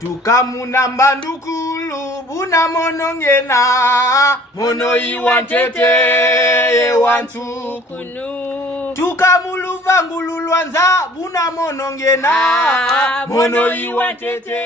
tukamuna mbandukulu buna monongena mono iwantete yewantukunu tukamuluvangululwanza buna monongena mono iwantete.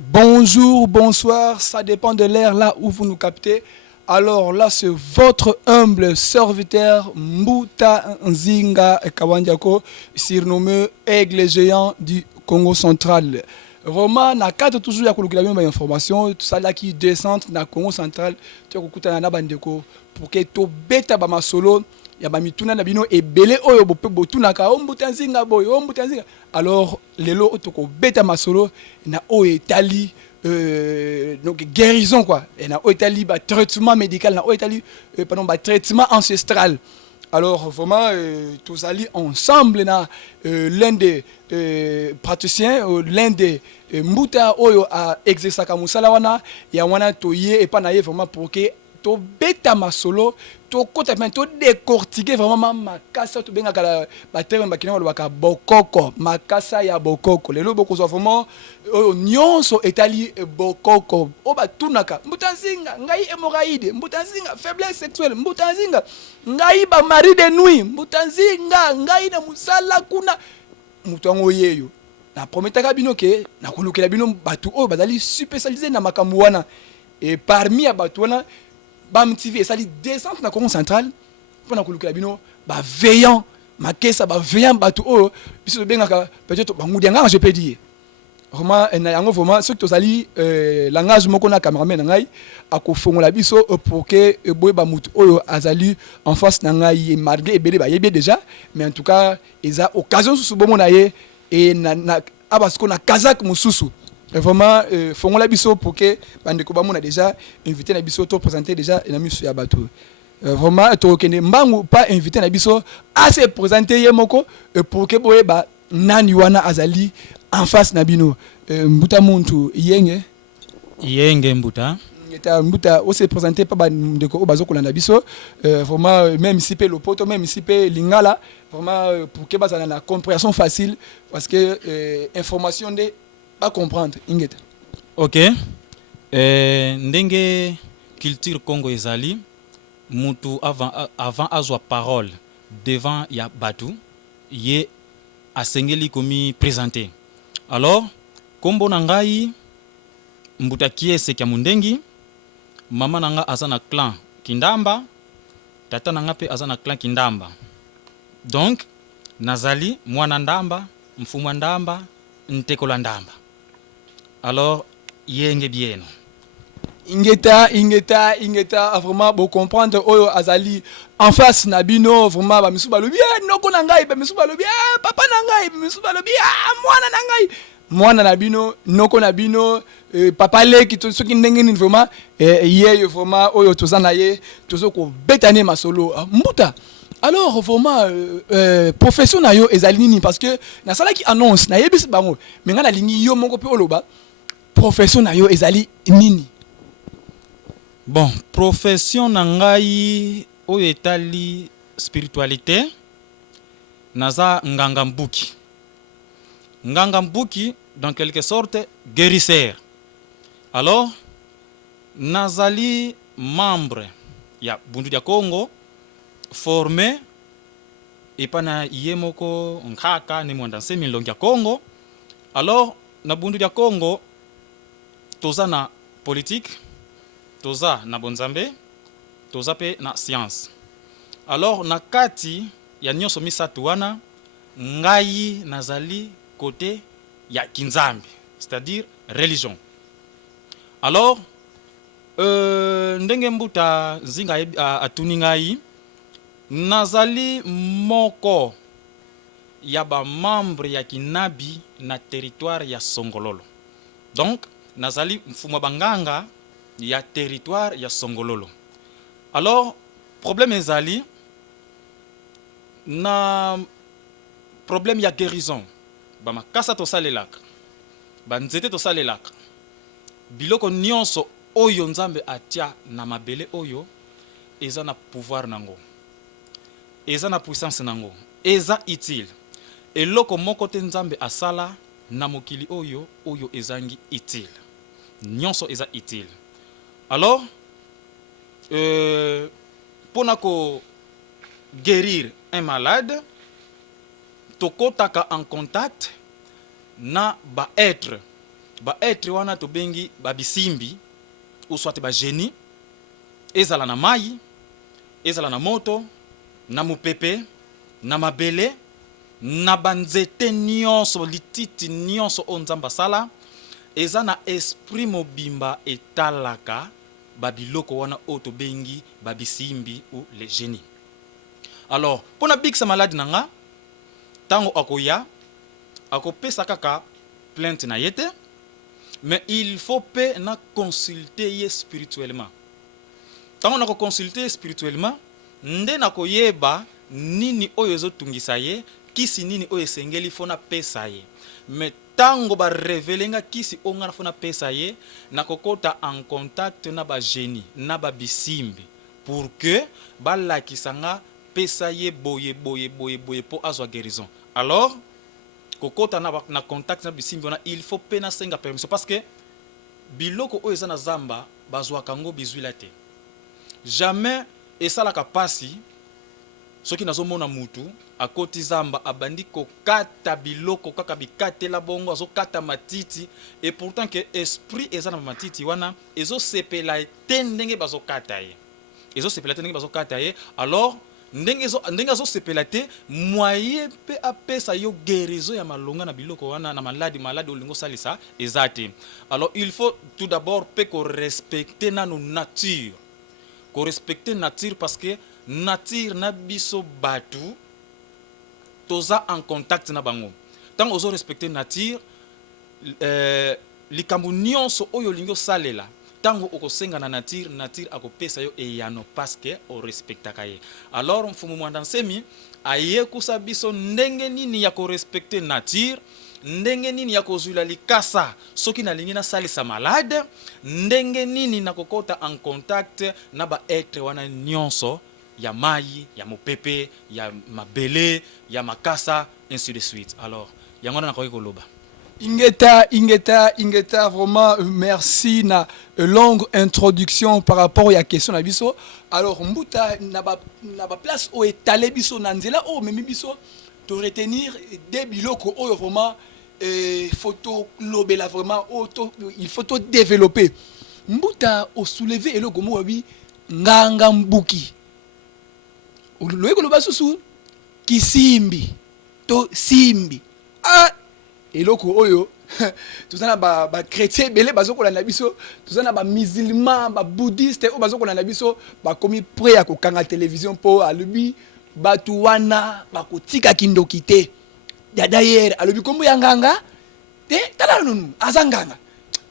Bonjour, bonsoir, ça dépend de l'ère là où vous nous captez. Alors là, c'est votre humble serviteur Mbuta Nzinga Kawandiako, surnommé Aigle Géant du Congo central. Vraiment, na cadre toujours ya kolukila bien information, tout ça là qui descend na Congo central, tu as na bandeko pour que to beta ba masolo ya ba mituna na bino ebele oyo botuna ka Mbuta Nzinga boy, Mbuta Nzinga. Alors lelo to ko beta masolo na o etali donc guérison quoi. Et na Italie ba traitement médical na Italie pardon ba traitement ancestral. Alors vraiment tous allés ensemble na l'un des praticiens l'un des Mbuta oyo a exercer ka musala wana ya wana toye et pas na vraiment pour que to beta masolo to kota men to décortiquer vraiment makasa to benga kala ba terme bakina ba ka bokoko makasa ya bokoko lelo boko so vraiment nyonso etali bokoko o batunaka Mbuta Nzinga ngai hémorroïde Mbuta Nzinga faiblesse sexuelle Mbuta Nzinga ngai ba mari de nuit Mbuta Nzinga ngai na musala kuna mutango yeyo na prometaka bino ke na kolukela bino batu o bazali spécialisé na makambo wana et parmi ya batu wana Bam TV ça dit descente na Congo central pendant que le bino ba veillant ma caisse ba veillant batu o biso bengaka peut-être bangudianga je peux dire vraiment na yango vraiment ce que tozali langage moko na cameraman ngai akofongola biso pour que boy ba mutu oyo azali en face na ngai malgré ebele ba yebé déjà mais en tout cas eza occasion sous bomo na ye et na abasko na kazak mususu. Vraiment, fongola biso pour que bandeko bamona déjà invité na biso to présenter déjà na misu ya bato. Vraiment to kene mbangu pas invité na biso à se présenter yemoko pour que boye ba nani wana azali en face na bino. Mbuta muntu yenge Mbuta eta Mbuta o se présenter pas bandeko bazokola na biso vraiment même si pe lopoto même si pe lingala vraiment pour que bazana na compréhension facile parce que information de pas comprendre ingeta. OK. Ndenge culture Congo ezali mutu avant azwa parole devant ya batu ye asengeli komi présenter. Alors kombo na ngai Mbuta Kiese kya mundengi mama nanga azana clan Kindamba tata nanga pe azana clan Kindamba. Donc nazali mwana ndamba mfumwa ndamba ntekola ndamba. Alors yenge bien ingeta vraiment bon comprendre oyo azali en face na bino vraiment ba misu balobi noko na ngai ba misu balobi papa na ngai ba misu balobi mwana na ngai mwana na bino noko na bino papa leki to soki ndenge ni vraiment yeyo vraiment oyo tozana ye tozoko betane masolo Mbuta. Alors vraiment profession na yo ezali nini parce que na sala ki annonce na yebisi bango mais nga na lingi yo moko pe oloba profession na yo ezali nini? Bon, profession na ngai oyo etali spiritualité naza nganga mbuki. Nganga mbuki dans quelque sorte guérisseur. Alors nazali membre ya Bundu dia Congo formé epana yemoko nkaka ni mwanda semilongi ya Congo. Alors na Bundu dia Congo toza na politique, toza na bonzambe, toza pe na science. Alors na kati ya nyonso misatu wana ngai nazali côté ya kinzambi, c'est-à-dire religion. Alors ndenge Mbuta Nzinga atuni ngai nazali moko ya ba membre ya kinabi na territoire ya Songololo. Donc nazali mfuma banganga ya territoire ya Songololo. Alors problème ezali na problème ya guérison ba makasa to salelaka ba nzete to salelaka biloko nyonso oyo nzambe atia na mabele oyo eza na pouvoir nango eza na puissance nango eza utile eloko moko te nzambe asala na mokili oyo oyo ezangi utile. Nyonso eza utile. Alors pona ko guérir un malade, tokotaka en contact na ba être wana tobengi ba bisimbi ou soit ba génie, ezala na mai, ezala na moto, na mupepe, na mabele, na banzete nyonso lititi nyonso o nzamba sala, eza na esprit mobimba etalaka ba biloko wana o tobengi ba bisimbi ou les génies. Alors pona bikisa malade nanga, tango akoya akopesa kaka plainte na yete, mais il faut pe na consulter ye spirituellement. Tango na ko consulter spirituellement, nde na koyeba nini oyo ezotungisa ye, kisi nini oyo esengeli fona pesa ye. Mais tango ba revelenga kisi onga fona pesa ye, na kokota en contact na ba génie, na ba bisimbi, pour que ba lakisanga pesa ye boye po azwa guérison. Alors kokota na contact na bisimbi wana, il faut pe na senga permission, parce que biloko oyo eza na zamba bazwa kango bizwila te. Jamais esalaka pasi soki nazomona mutu akoti zamba abandi kokata biloko kaka bikatela bongo azokata matiti, et pourtant que esprit eza na matiti wana ezosepela te ndenge bazokata ye, ezosepela te ndenge bazokata ye. Alors ndenge azosepela te moyen pe apesa yo guérison ya malonga na biloko wana na maladi olingo salisa ezate. Alors il faut tout d'abord pe ko respecter na no nature, ko respecter nature, parce que nature na biso batu toza en contact na bango. Tant ozo respecter nature, likambo nyonso oyo lingo salela, tango okosenga na nature akopesa yo eyano, parce que o respectaka ye. Alors mfumu mwandansemi aye kusa biso ndenge nini ya ko respecter nature, ndenge nini ya kozula likasa soki na lingi na salisa malade, ndenge nini na kokota en contact na ba être wana nyonso ya mai, ya mopepe, ya mabele, ya makasa, ainsi de suite. Alors yango na koki koloba. Ingeta, vraiment merci na longue introduction par rapport à la question na biso. Alors mbuta na ba place o étalé biso na nzela o memi biso to retenir des biloko o vraiment photo lobela vraiment il faut to développer. Mbuta o soulever eloko mo wabi nganga mbuki. Loyeko loba susu kisimbi to simbi. Ah eloko oyo tozana ba chrétien belé bazokola na biso, tozana ba musulman, ba bouddhiste o bazokola na biso, ba komi prêt à kokanga télévision po alobi batu wana bakotika kindoki te. D'ailleurs alobi kombo ya nganga te tala nunu azanganga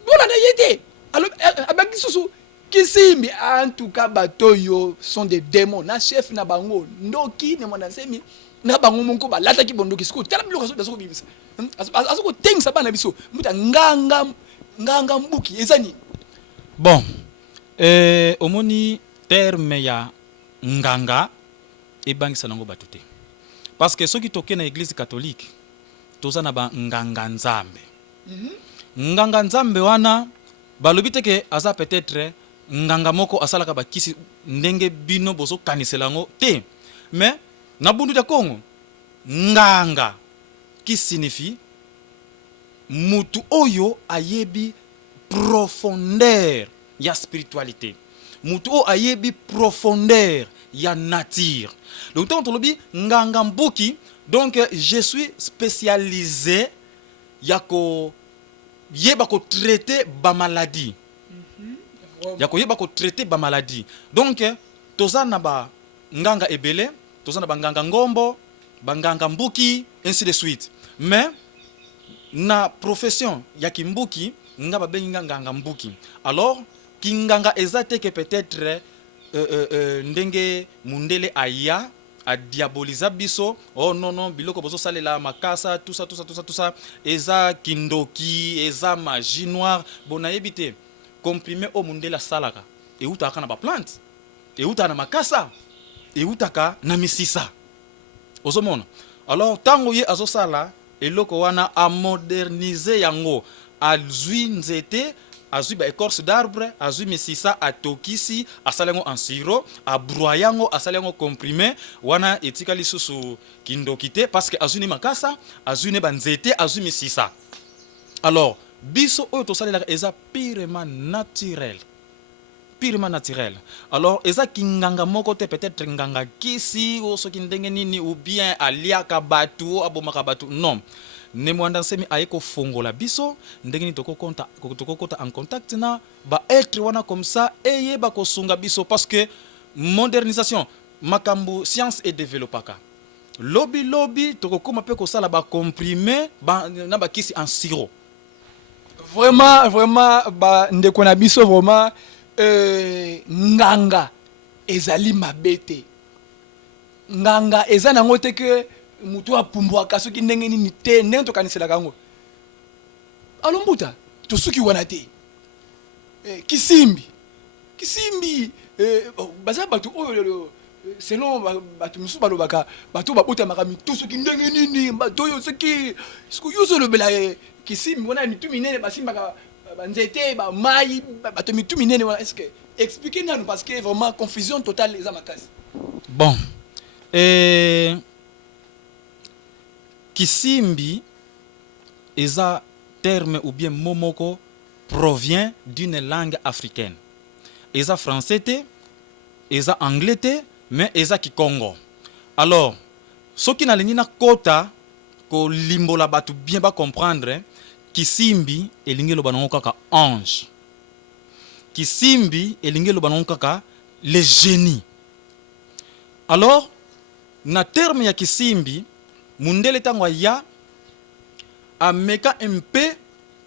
bola na yete alobi abaki susu kisimbi. En tout cas batoyo sont des démons na chef na bango ndoki ne mwana semi na bango monko balata ki bondoki siko tala biloko so bimisa azoko tengisa bana biso muta nganga mbuki ezani. Bon omoni terme ya nganga ebangisa nango batute, parce que soki toke na église catholique toza na ba nganga nzambe. Nganga nzambe wana balobi te ke aza peut-être nganga moko asalaka bakisi ndenge bino bozo kanisela ngo te, mais na bundu de Congo nganga qui signifie mutu oyo ayebi profondeur ya spiritualité, mutu oyo ayebi profondeur ya nature. Donc tant tolobi nganga mbuki, donc je suis spécialisé yako yeba ko traiter ba maladie. Yako yeba ko traiter ba maladie. Donc toza na ba nganga ebele, toza na ba nganga ngombo, ba nganga mbuki, ainsi de suite. Mais na profession ya kimbuki nga ba benga nganga mbuki. Alors kinganga ezate que peut-être ndenge mundele aya a diaboliza biso, oh non biloko bozo salela makasa tout ça eza kindoki, eza magie noire, bona ebité comprimé o mundela salaka e utaka na ba plante e utaka na makasa e utaka na misisa ozomona. Alors tango ye azosala eloko wana a moderniser yango azwi nzete azwi ba écorce d'arbre azwi misisa atokisi asala yango en sirop abroya yango asala yango comprimé wana etikali susu kindoki te parce que azwi ni makasa azwi ne banzete azwi misisa. Alors biso oyo tosalelaka eza purement naturel. Alors eza kinganga moko te, peut-être nganga kisi o soki ndenge nini ou bien aliaka batu abomaka batu, non. Ne mwanda nsemi ayeko fongola biso ndenge ni tokokota en contact na ba être wana comme ça eye ba kosunga biso parce que modernisation makambu science et développaka lobby tokokoma pe kosala ba comprimé na ba kisi en sirop. Vraiment ba ndeko na biso vraiment nganga ezali mabete. Nganga eza nango te ke mutu apumbwaka soki ndenge nini te ndenge tokaniselaka yango. Alo Mbuta tosuki wana te. Kisimbi baza batu oyo selon batu musu balobaka batu babotamaka mitu soki ndenge nini batu oyo soki yoso lobela kisimbi wana mitu minene basimbaka banzete ba mai batu mitu minene wana. Est-ce que expliquez-nous parce que vraiment confusion totale les amakasi. Bon, kisimbi eza terme ou bien momoko provient d'une langue africaine. Eza français te, eza anglais te, mais eza kikongo. Alors, soki na lingi na kota ko limbola batu bien ba comprendre, kisimbi elingi lo banango kaka ange. Kisimbi elingi lo banango kaka le génie. Alors, na terme ya kisimbi, mundele tango ya ameka un peu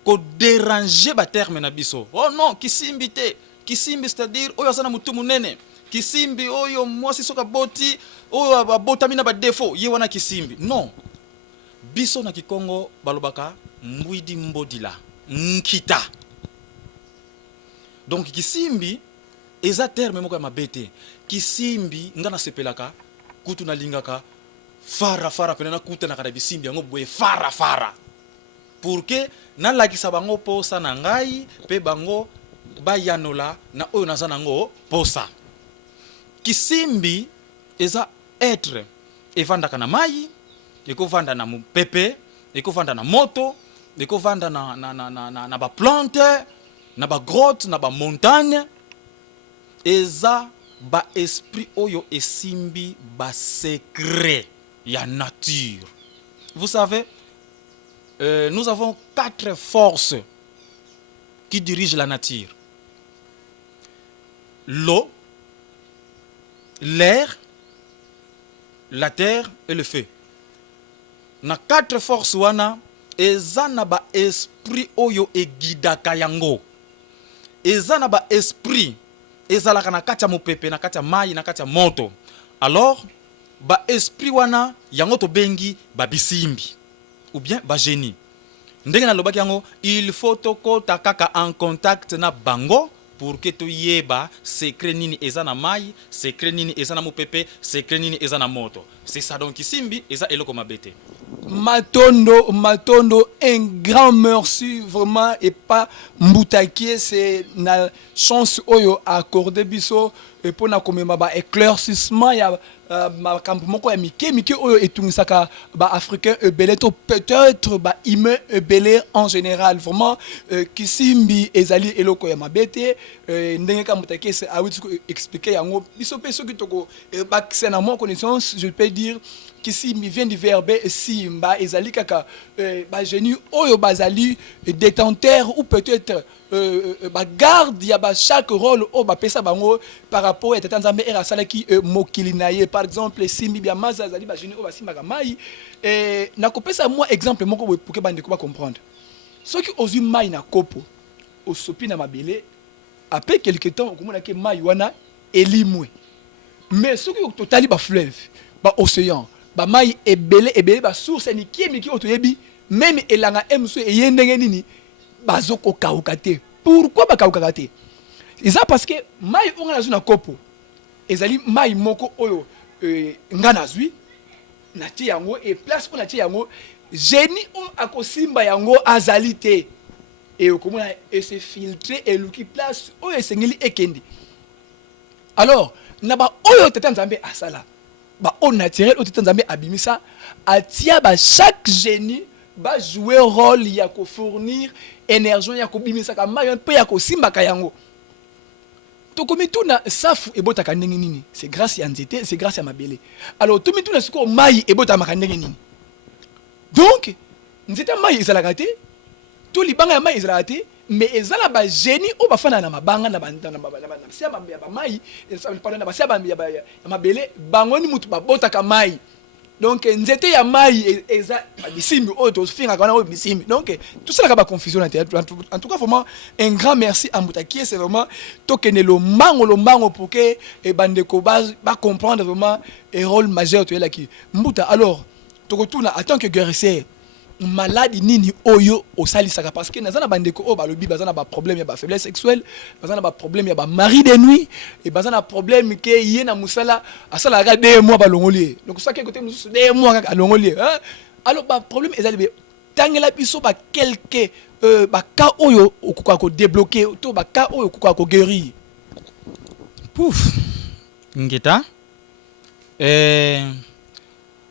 ko déranger ba terme na biso. Oh non, kisimbi te. Kisimbi c'est-à-dire oyo asana mutu munene. Kisimbi oyo mwasi soka boti, oyo abotami na ba défaut, ye wana kisimbi. Non. Biso na Kikongo balobaka mbwidi mbodila, nkita. Donc kisimbi eza terme moko ya mabete. Kisimbi ngana sepelaka kutu na lingaka fara pena na kuta na kada bisimbi yango boye fara. Pour que na lakisa bango posa na ngai pe bango bayanola na oyo nazana ngo posa. Kisimbi eza être evandaka na mai, ekovanda na mupepe, ekovanda na moto, ekovanda na ba plante, na ba grotte, na ba montagne. Eza ba esprit oyo esimbi ba secret ya nature. Vous savez, nous avons 4 forces qui dirigent la nature. L'eau, l'air, la terre et le feu. Na 4 forces wana eza na ba esprit oyo egidaka yango. Eza na ba esprit ezalaka na kati ya mopepe, na kati ya mai, na kati ya moto. Alors ba esprit wana yango to bengi ba bisimbi ou bien ba génie. Ndenge na lobaki yango, il faut tokota kaka en contact na bango pour que to yeba secret nini eza na mai, secret nini eza na mopepe, secret nini eza na moto. C'est ça donc kisimbi eza eloko mabete. Matondo, un grand merci vraiment et pas Mbutakie, c'est na chance oyo accordé biso et pour na komema ba éclaircissement ya makambo moko ya mike oyo etungisaka ba africain ebele to peut-être ba humain ebele en général. Vraiment kisimbi ezali eloko ya mabete ndenge ka Mbutakie c'est a expliquer yango biso pe soki toko ba na mon connaissance, je peux dire kisimbi vient du verbe simba ezali kaka ba génie oyo bazali détenteur ou peut-être ba garde ya ba chaque rôle o ba pesa bango par rapport à Tanzambe era sala ki mokili na ye. Par exemple simbi bia maza azali ba génie o ba simba mai na ko pesa moi exemple moko pour que bande ko ba comprendre. Soki ozui mai na kopo osopi na mabele après quelque temps okomona ke mai wana elimwe. Mais soki totali ba fleuve ba océan ba mai ebele ba source ni miki otoyebi même elanga emso eyendenge nini bazoko kauka te. Pourquoi ba kauka te? Eza parce que mai onga na zuna kopo ezali mai moko oyo ngana zui na ti yango et place pour na ti yango génie o akosimba yango azalité et comment et se filtrer et luki place o esengeli ekende. Alors naba oyo tata nzambe asala ba au naturel o tata nzambe abimisa atia ba chaque génie ba jouer rôle ya ko fournir énergie ya ko bimisa ka mayo pe ya ko simba ka yango. Tokomi tuna safu ebotaka ndenge nini, c'est grâce ya nzete, c'est grâce ya mabele. Alors tomi tuna siko mai ebota makandenge nini. Donc nzete mai ezalaka te, to libanga ya mai ezalaka te, mais ezala ba génie o bafana na mabanga na banda na sia ba mai, pardon na sia ba ya mabele, bangoni mutu babotaka mai. Donc nzete ya mai eza bisimbi o to finga kana o bisimbi. Donc tout ça là ba confusion en tout cas vraiment un grand merci à Mutaki, c'est vraiment tokene lo mango pour que e bandeko ba comprendre vraiment un rôle majeur to là qui Mbuta. Alors tokotuna en tant que guérisseur malade nini oyo osalisaka parce que nazana bandeko o balobi bazana ba problème ya ba faiblesse sexuelle, bazana ba problème ya ba mari de nuit et bazana problème que yena musala asala ga 2 mois ba longoli. Donc ça que côté musu 2 mois ka longoli hein. Alors ba problème ezali tangela biso ba quelque ba ka oyo okuka ko débloquer to ba ka oyo okuka ko guérir. Pouf. Ngeta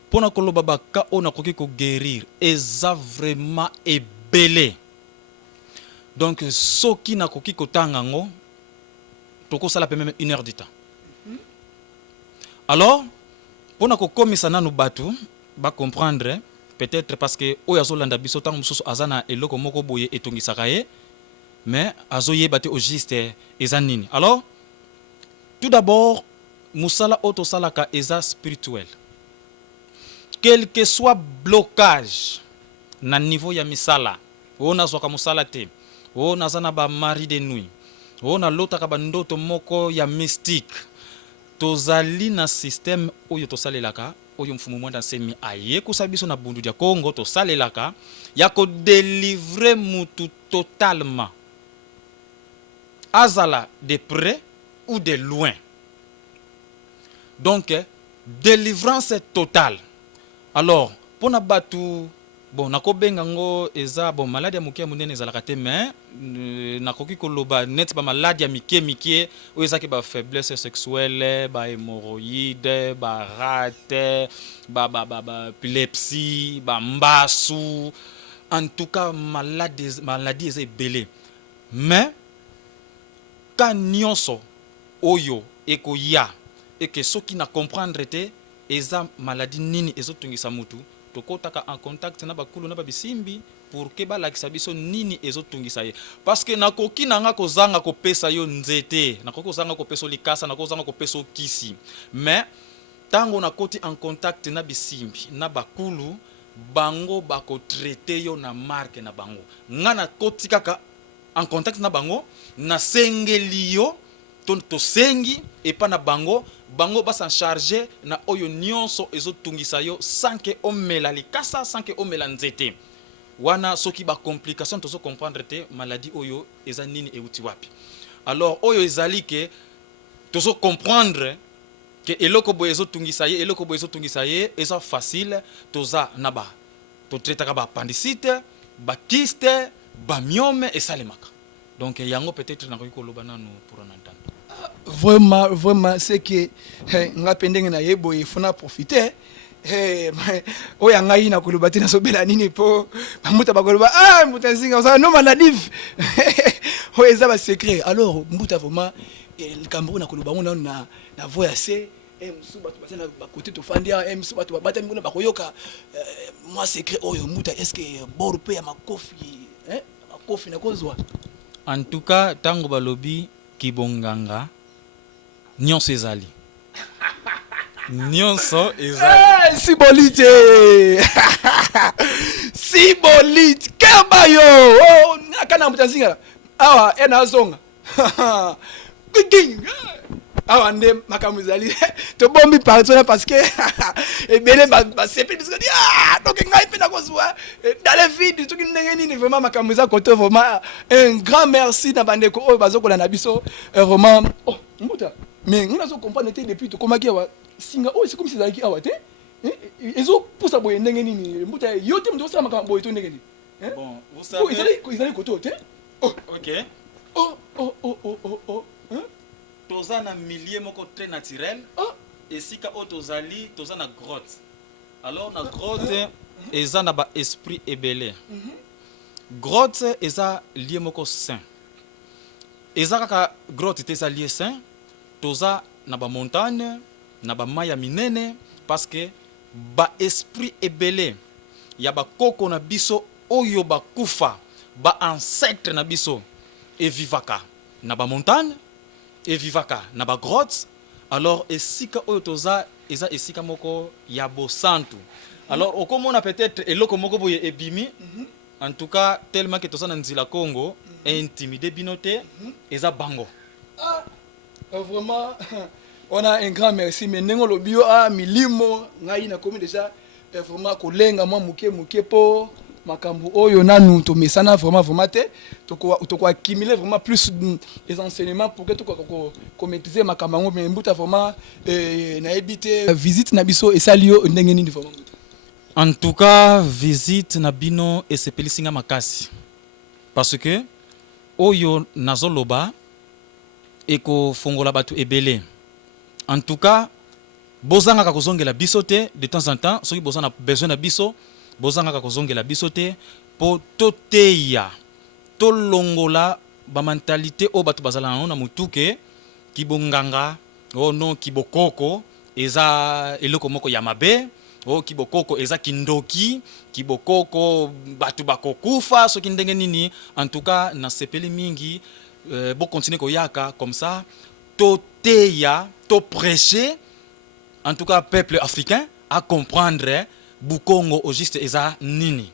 pona koloba baka on a koki ko guérir eza vraiment ebelé. Donc soki na koki ko tangango toko sala même 1 heure de temps. Alors pona ko komisa nanu batu ba comprendre peut-être parce que oyo azolanda biso tango mususu azana eloko moko boye etongisaka ye mais azoyeba te au juste eza nini. Alors tout d'abord musala auto salaka eza spirituel. Quel que soit blocage na niveau ya misala on a zoka musala te on a zana ba mari de nuit on a lota ka bandoto moko ya mystique tozali na système oyo tosalelaka oyo mfumu mwanda semi aye kusabiso na bundu ya Congo tosalelaka ya ko délivrer mutu totalement azala de près ou de loin. Donc délivrance totale. Alors, pour na batu, bon, nako bengango eza bon maladie ya muke munene ezalaka te mais nakoki koloba net ba maladie ya mike o ezaki ba faiblesse sexuelle, ba hémorroïde, ba rate, ba épilepsie, ba mbasu, en tout cas maladie eza belé. Mais quand nyonso oyo ekoya et que ceux qui na comprendre te eza maladie nini ezotungisa mutu tokotaka en contact na bakulu na babisimbi pour que balakisa biso nini ezotungisa ye parce que nakoki nanga kozanga kopesa yo nzete nakoki kozanga kopesa likasa nakoki kozanga kopesa kisi mais tango nakoti en contact na bisimbi na bakulu bango bako traiter yo na marque na bango ngana koti kaka en contact na bango na sengeli yo to sengi et pas na bango basa charger na oyo nyonso ezotungisa yo sans que omela likasa sans que omela nzete wana soki ba complication tozo comprendre te maladie oyo eza nini euti wapi. Alors oyo ezali ke tozo comprendre que eloko boye ezotungisa ye eza facile toza na ba to traitaka ba appendicite ba kyste ba myome et salemaka. Donc yango peut-être na ko loba nanu pour en entendre. Vraiment c'est que nga pendenge na yebo il faut na profiter oya ngai na koloba te na sobela nini po bamuta bakoloba Mbuta Nzinga ça non maladif o eza ba secret. Alors Mbuta vraiment le Cameroun na koloba na voix assez musu batu batana ba côté to fandia musu batu babata mbona bakoyoka moi secret oyo Mbuta est-ce que borpe ya makofi makofi na kozwa. En tout cas tango balobi kibonganga nyonso ezali nyonso ezali sibolite sibolite kabayo akana Mbuta Nzinga awa ena zonga awa nde makamu ezali to bombi pardon parce que ebele ba sepi parce que donc ngai pe na kozwa dans le vide tout ndenge nini vraiment makamu za côté vraiment un grand merci na bandeko oyo bazokola na biso vraiment Mbuta mais on a comprendre depuis to komaki awa singa c'est comme si ezalaki awa te ezo pousa boye ndenge nini mbuta yo te mto sa makambo boye to ndenge nini Bon, vous savez. Ils allaient côté te Ok. Oh Toza na milieu moko très naturel. Et si ka tozali, toza na grotte. Alors na grotte eza na ba esprit ebele. Grotte eza lié moko saint. Eza kaka grotte te eza lié saint. Toza na ba montagne, na ba maya minene parce que ba esprit ebele ya ba koko na biso oyo ba kufa ba ancêtre na biso evivaka na ba montagne evivaka na ba grotte. Alors esika oyo toza eza esika moko ya bosantu. Alors okomona peut-être eloko moko boye ebimi. En tout cas tellement que toza na nzila Congo intimidé binote eza bango. Vraiment on a un grand merci mais nengo lobio milimo ngai na komi déjà vraiment kolenga mwa muke po makambo oyo nanu to mesana vraiment te toko accumuler vraiment plus des enseignements pour que to maîtriser makambo mais mbuta vraiment na ebité visite na biso et salio ndenge nini vraiment. En tout cas visite na bino et sepelisinga makasi parce que oyo nazoloba eko fongola batu ebele. En tout cas bozanga ka kozongela biso te de temps en temps soki bozana besoin na biso bozanga ka kozongela biso te po toteya tolongola ba mentalité o batu bazala na mutuke kibonganga o non kibokoko eza eloko moko ya mabe o kibokoko eza kindoki kibokoko batu bakokufa soki ndenge nini. En tout cas na sepeli mingi bo continuer koyaka comme ça toteya to prêcher en tout cas peuple africain à comprendre Bukongo au juste eza nini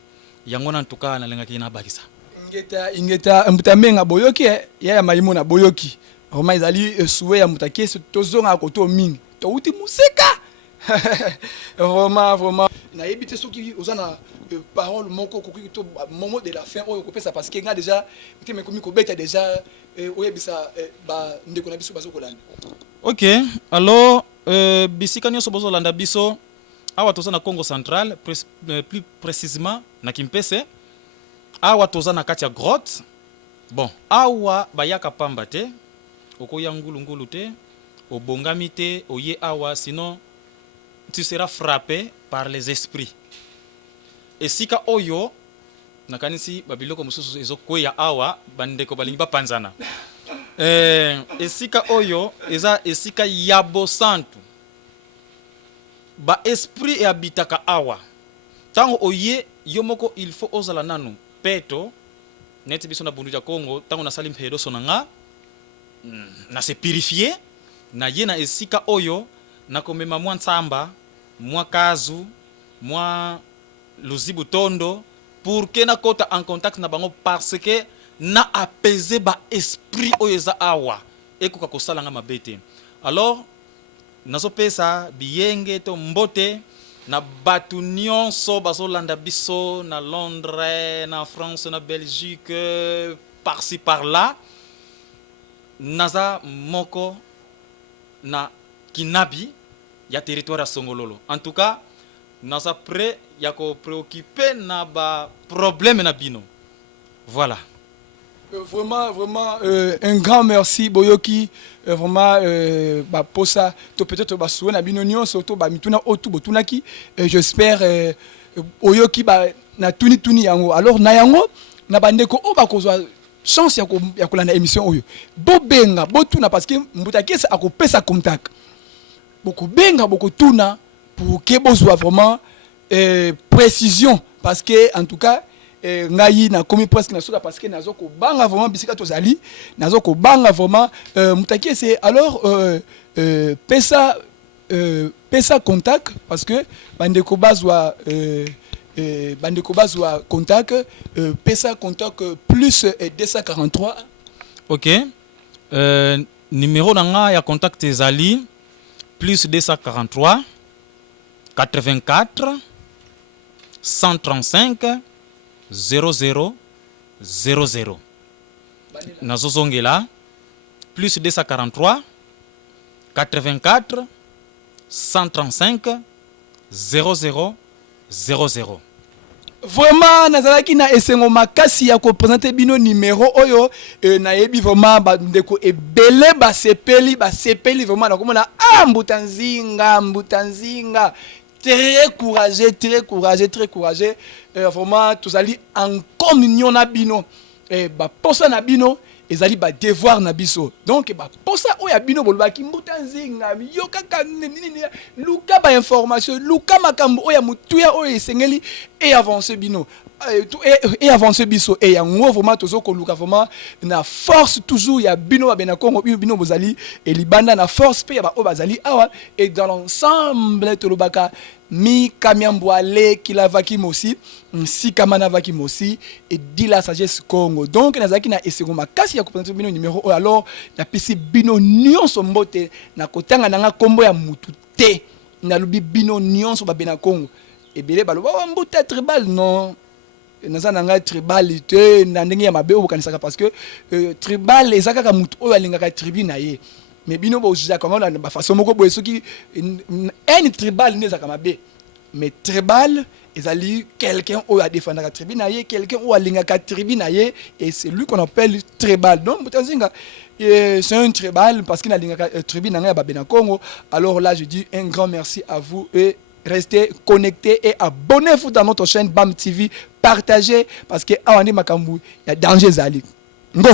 yango en tout cas na lenga kina bakisa ingeta mbutamenga boyoki ya maimo na boyoki vraiment ezali souhait ya mutaki tozonga ko to mingi to uti musika vraiment na ebité soki ozana parole moko koki to moment de la fin oyo kopesa parce que nga déjà te me komi ko beta déjà oyebisa ba ndeko na biso bazokolanda. Ok, alors bisika nyonso bozolanda biso awa toza na Congo central plus précisément na Kimpese awa toza na kati ya grotte. Bon awa bayaka pamba te okoya ngulu te obongami te oye awa sinon tu seras frappé par les esprits. Esika oyo nakanisi babiloko mususu ezokweya awa bandeko balingi bapanzana. Esika oyo eza esika yabo santu ba esprit e habitaka awa tango oye yomoko il faut ozala nanu peto neti biso na bundu ya Congo tango na salim pedo sonanga na se purifier na ye na esika oyo na komema mwa nsamba mwa kazu mwa luzibu tondo pour que na kota en contact na bango parce que na apaiser ba esprit oyeza awa ekoka kosalanga mabete. Alors nazo pesa biyenge to mbote na batu nyonso bazolanda biso na Londres na France na Belgique par-ci par-là naza moko na kinabi ya territoire ya Songololo. En tout cas naza prêt ya ko préoccuper na ba problème na bino. Voilà. Vraiment un grand merci boyoki vraiment pour ça peut-être souhait na binonion surtout mituna otu botunaki j'espère oyoki na tuni yango. Alors na yango na bandeko o bakozwa chance ya kolanda émission oyo bobenga botuna parce que mbutakesa akopesa contact boko benga boko tuna pour que bozwa vraiment précision parce que en tout cas ngai na komi presque na soka parce que nazoko banga vraiment bisika tozali nazoko banga vraiment mutaki c'est alors pesa contact parce que bandeko bazwa contact pesa contact plus 243. OK, numéro nanga ya contact ezali plus 243 84 135 0000 nazozongela plus 243 84 135 00 00. Vraiment nazalaki na esengo makasi ya ko présenter bino numéro oyo na yebi vraiment ba ndeko ebele ba sepeli vraiment na komona Mbuta Nzinga très courageux vraiment tozali en communion na bino ba posa na bino ezali ba devoir na biso donc ba posa oya bino bolobaki Mbuta Nzinga yo kaka nini luka ba information luka makambo oya mutuya oyo esengeli et avancer bino et avancer biso et yango vraiment tozo ko luka vraiment na force toujours ya bino ba bena Congo bino bozali et libanda na force pe ya ba bazali awa et dans l'ensemble tolobaka mi kamiambwale kilavaki mosi si kamana vaki mosi et dit la sagesse Congo donc nazaki na esengo makasi ya koprentre bino numéro o alors na pisi bino nyonso mbote na kotanga nanga kombo ya mutu te na lubi bino nyonso ba bena Congo ebele baloba Mbuta tribal non naza nanga tribalité na ndenge ya mabe obokanisaka parce que tribal ezaka ka mutu oyo alingaka tribu na ye mais bino bojuja comment na ba façon moko boye soki un tribal nezaka mabe mais tribal ezali quelqu'un oyo a défendre la tribu na ye quelqu'un oyo alingaka tribu na ye et c'est lui qu'on appelle tribal donc Mbuta Nzinga c'est un tribal parce qu'il a lingaka tribu na nga ba bena Congo alors là je dis un grand merci à vous et restez connectés et abonnez-vous dans notre chaîne BAM TV, partagez parce que awandi makambu ya danger zali. Ngo